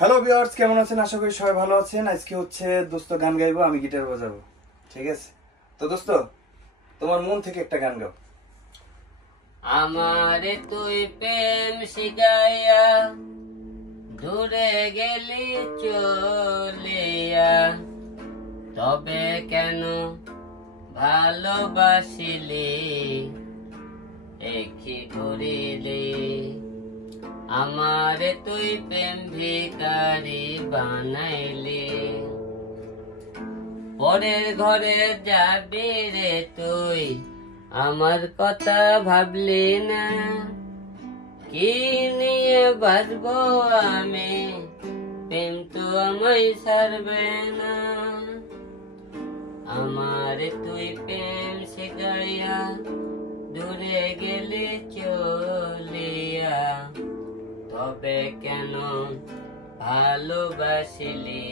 Hello viewers, কেমন আছেন? আশা করি সবাই ভালো আছেন। আজকে হচ্ছে দোস্ত গান গাইবো, আমি গিটার বাজাবো। ঠিক আছে? তো দোস্ত, তোমার মন থেকে একটা গান গাও। আমারে তুই প্রেম শিখাইয়া দূরে গেলি চলিয়া, তবে কেন ভালোবাসিলি একই করিলি। আমারে তুই প্রেম ভিখারি বানাইলি, পরের ঘরে যাবি রে তুই, আমার কথা ভাবলি না। কি নিয়ে বাঁচবো আমি, প্রেম তো আমায় ছাড়বে না। আমারে তুই প্রেম শিখাইয়া দূরে গেলি চলিয়া, তবে কেন ভালোবাসিলি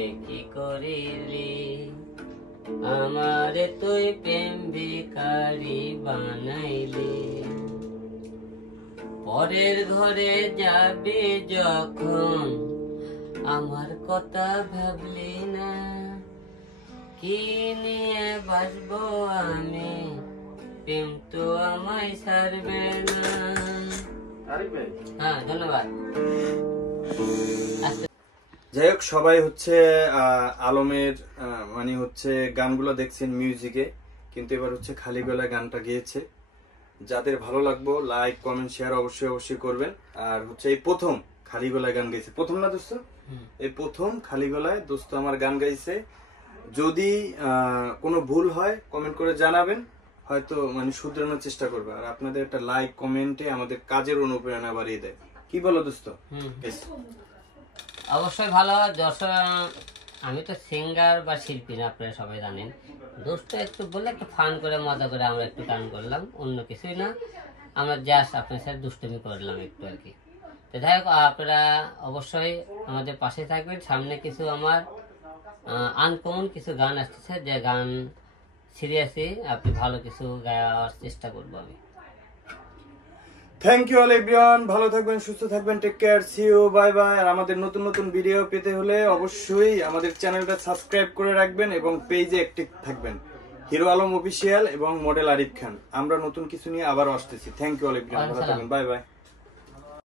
একই করিলি। আমারে তুই প্রেম ভিখারি বানাইলি, পরের ঘরে যাবি যখন, আমার কথা ভাবলি না। কি নিয়ে বাঁচবো আমি, প্রেম তো আমায় ছাড়বে না। হ্যাঁ, ধন্যবাদ। যাই হোক, সবাই হচ্ছে আলমের মানে হচ্ছে গানগুলো দেখছেন মিউজিকে, কিন্তু এবার হচ্ছে খালি গলায় গানটা গেয়েছে। যাদের ভালো লাগবো লাইক কমেন্ট শেয়ার অবশ্যই করবেন। আর হচ্ছে এই প্রথম খালি গলায় গান গাইছে, প্রথম না দোস্ত? এই প্রথম খালি গলায় দোস্ত আমার গান গাইছে। যদি কোনো ভুল হয় কমেন্ট করে জানাবেন, হয়তো মানে শুধরানোর চেষ্টা করবে। আর আপনাদের একটা লাইক কমেন্টে আমাদের কাজের অনুপ্রেরণা বাড়িয়ে দেয়। কি বলো দোস্ত? অবশ্যই ভালো। আমি তো সিঙ্গার বা শিল্পী না, আপনারা সবাই জানেন। দোস্ত একটু বলে একটু ফান করে মজা করে আমরা একটু গান করলাম, অন্য কিছুই না। আমরা জাস্ট আপনার সাথে দুষ্টুমি করলাম একটু আর কি। তো যাই হোক, আপনারা অবশ্যই আমাদের পাশে থাকবেন। সামনে কিছু আমার আনকমন কিছু গান আসতেছে, যে গান সিরিয়াসলি আপনি ভালো কিছু গাওয়ার চেষ্টা করবো আমি। থ্যাংক ইউ অল এভরিওয়ান, ভালো থাকবেন, সুস্থ থাকবেন, take care, see you, bye bye. আর আমাদের নতুন নতুন ভিডিও পেতে হলে অবশ্যই আমাদের চ্যানেলটা সাবস্ক্রাইব করে রাখবেন এবং পেজে অ্যাক্টিভ থাকবেন। হিরো আলম অফিসিয়াল এবং মডেল আরিফ খান। আমরা নতুন কিছু নিয়ে আবারও আসতেছি। থ্যাংক ইউ অল এভরিওয়ান, ভালো থাকবেন, বাই বাই।